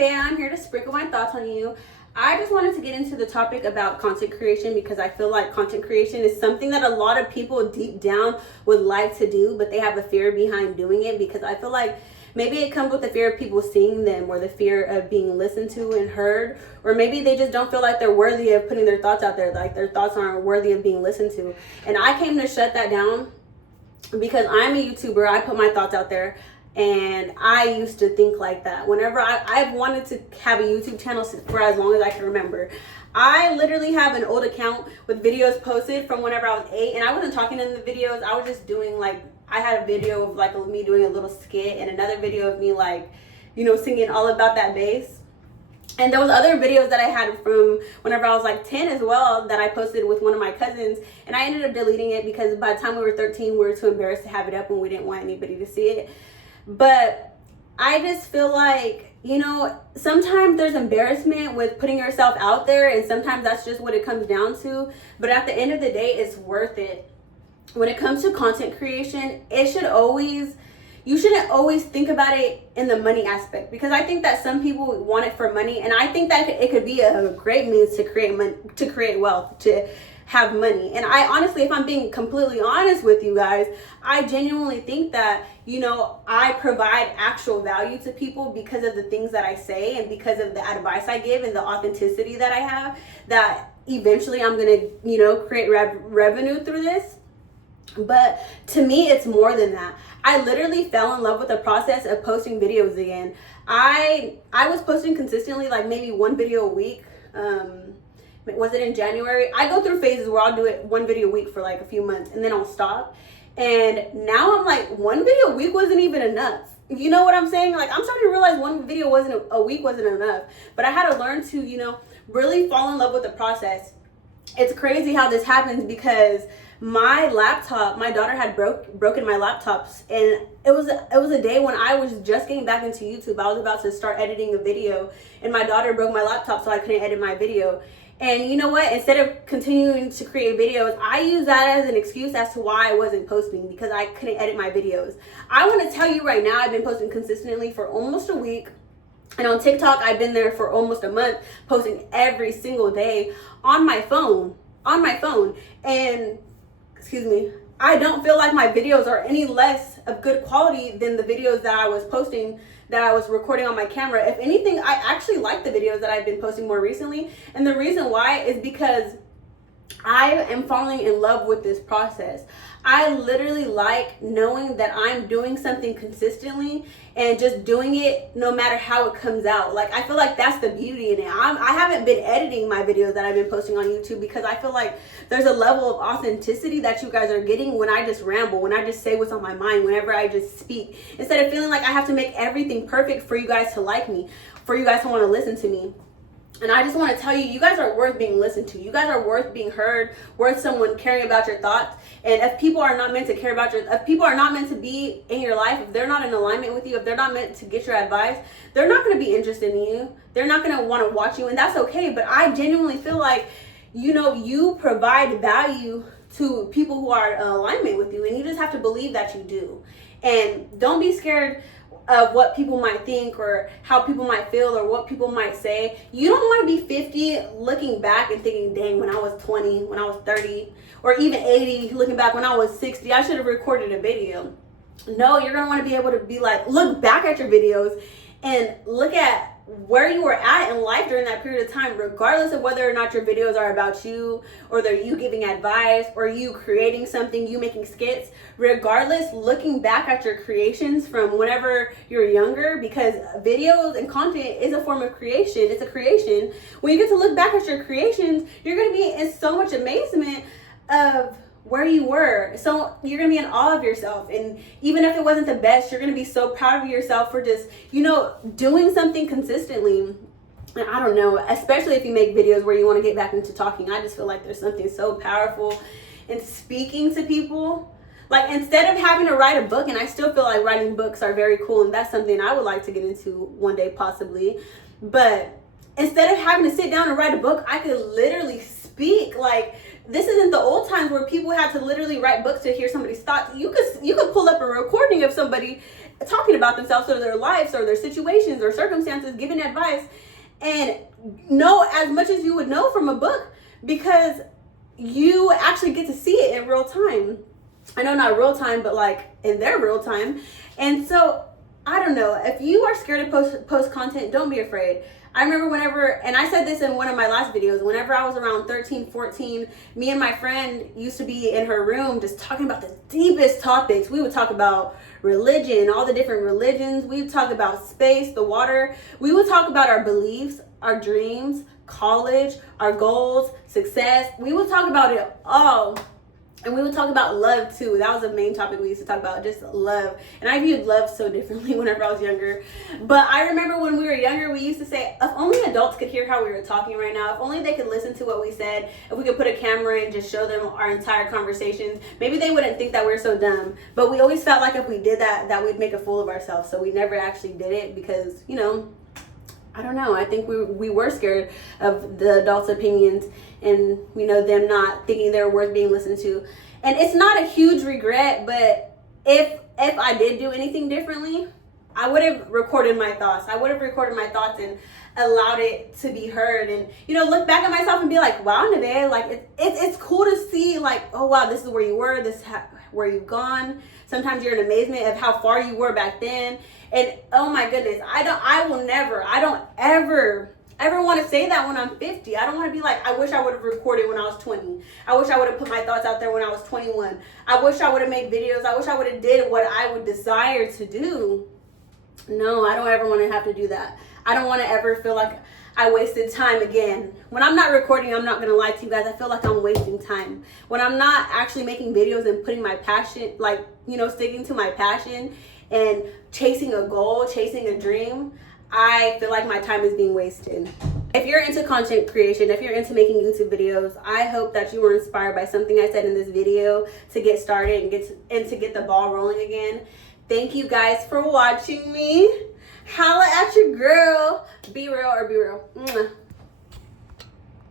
Bay. I'm here to sprinkle my thoughts on you. I just wanted to get into the topic about content creation because I feel like content creation is something that a lot of people deep down would like to do, but they have a fear behind doing it because I feel like maybe it comes with the fear of people seeing them or the fear of being listened to and heard, or maybe they just don't feel like they're worthy of putting their thoughts out there, like their thoughts aren't worthy of being listened to. And I came to shut that down because I'm a YouTuber. I put my thoughts out there. And I used to think like that. Whenever I've wanted to have a YouTube channel for as long as I can remember. I literally have an old account with videos posted from whenever I was 8, and I wasn't talking in the videos. I was just doing like, I had a video of like me doing a little skit and another video of me like, singing all about that bass. And there was other videos that I had from whenever I was like 10 as well that I posted with one of my cousins, and I ended up deleting it because by the time we were 13, we were too embarrassed to have it up and we didn't want anybody to see it. But I just feel like, sometimes there's embarrassment with putting yourself out there, and sometimes that's just what it comes down to. But at the end of the day, it's worth it. When it comes to content creation, you shouldn't always think about it in the money aspect, because I think that some people want it for money, and I think that it could be a great means to create money, to create wealth, to have money. And I honestly, if I'm being completely honest with you guys, I genuinely think that, I provide actual value to people because of the things that I say and because of the advice I give and the authenticity that I have, that eventually I'm going to, create revenue through this. But to me, it's more than that. I literally fell in love with the process of posting videos again. I was posting consistently, like maybe one video a week. Was it in January? I go through phases where I'll do it one video a week for like a few months and then I'll stop. And now I'm like, one video a week wasn't even enough. You know what I'm saying? Like, I'm starting to realize one video a week wasn't enough. But I had to learn to, really fall in love with the process. It's crazy how this happens because my daughter had broken my laptops, and it was a day when I was just getting back into YouTube. I was about to start editing a video, and my daughter broke my laptop, so I couldn't edit my video. And you know what? Instead of continuing to create videos, I use that as an excuse as to why I wasn't posting, because I couldn't edit my videos. I want to tell you right now, I've been posting consistently for almost a week. And on TikTok, I've been there for almost a month, posting every single day on my phone. And, excuse me, I don't feel like my videos are any less of good quality than the videos that I was posting, that I was recording on my camera. If anything, I actually like the videos that I've been posting more recently. And the reason why is because I am falling in love with this process. I literally like knowing that I'm doing something consistently and just doing it no matter how it comes out. Like, I feel like that's the beauty in it. I haven't been editing my videos that I've been posting on YouTube because I feel like there's a level of authenticity that you guys are getting when I just ramble, when I just say what's on my mind, whenever I just speak, instead of feeling like I have to make everything perfect for you guys to like me, for you guys to want to listen to me. And I just want to tell you, you guys are worth being listened to. You guys are worth being heard, worth someone caring about your thoughts. And if people are not meant to care about if people are not meant to be in your life, if they're not in alignment with you, if they're not meant to get your advice, they're not going to be interested in you. They're not going to want to watch you, and that's okay. But I genuinely feel like, you provide value to people who are in alignment with you, and you just have to believe that you do. And don't be scared of what people might think or how people might feel or what people might say. You don't want to be 50 looking back and thinking, dang, when I was 20, when I was 30, or even 80, looking back when I was 60, I should have recorded a video. No, you're going to want to be able to be like, look back at your videos and look at where you were at in life during that period of time, regardless of whether or not your videos are about you, or they're you giving advice, or you creating something, you making skits. Regardless, looking back at your creations from whenever you're younger, because videos and content is a form of creation. It's a creation. When you get to look back at your creations, you're going to be in so much amazement of where you were. So you're going to be in awe of yourself. And even if it wasn't the best, you're going to be so proud of yourself for just, doing something consistently. And I don't know, especially if you make videos where you want to get back into talking. I just feel like there's something so powerful in speaking to people. Like, instead of having to write a book, and I still feel like writing books are very cool, and that's something I would like to get into one day possibly. But instead of having to sit down and write a book, I could literally speak. Like, this isn't the old times where people had to literally write books to hear somebody's thoughts. You could pull up a recording of somebody talking about themselves or their lives or their situations or circumstances, giving advice, and know as much as you would know from a book, because you actually get to see it in real time. I know not real time, but like in their real time. And so I don't know, if you are scared to post content, don't be afraid. I remember whenever, and I said this in one of my last videos, whenever I was around 13, 14, me and my friend used to be in her room just talking about the deepest topics. We would talk about religion, all the different religions. We would talk about space, the water. We would talk about our beliefs, our dreams, college, our goals, success. We would talk about it all. And we would talk about love too. That was the main topic we used to talk about, just love. And I viewed love so differently whenever I was younger. But I remember when we were younger, we used to say, if only adults could hear how we were talking right now, if only they could listen to what we said, if we could put a camera and just show them our entire conversations, maybe they wouldn't think that we're so dumb. But we always felt like if we did that, that we'd make a fool of ourselves. So we never actually did it because, you know, I don't know. I think we were scared of the adults' opinions and, you know, them not thinking they were worth being listened to. And it's not a huge regret, but if I did do anything differently, I would have recorded my thoughts. I would have recorded my thoughts and allowed it to be heard, and, you know, look back at myself and be like, wow, Nevaeh, like it's cool to see, like, oh wow, this is where you were, where you've gone. Sometimes you're in amazement of how far you were back then. And oh my goodness, I don't ever want to say that when I'm 50. I don't want to be like, I wish I would have recorded when I was 20. I wish I would have put my thoughts out there when I was 21. I wish I would have made videos. I wish I would have did what I would desire to do. No, I don't ever want to have to do that. I don't want to ever feel like I wasted time again. When I'm not recording, I'm not going to lie to you guys, I feel like I'm wasting time. When I'm not actually making videos and putting my passion, like, you know, sticking to my passion and chasing a goal, chasing a dream, I feel like my time is being wasted. If you're into content creation, if you're into making YouTube videos, I hope that you were inspired by something I said in this video to get started and to get the ball rolling again. Thank you guys for watching me. Holla at your girl. Be real or be real.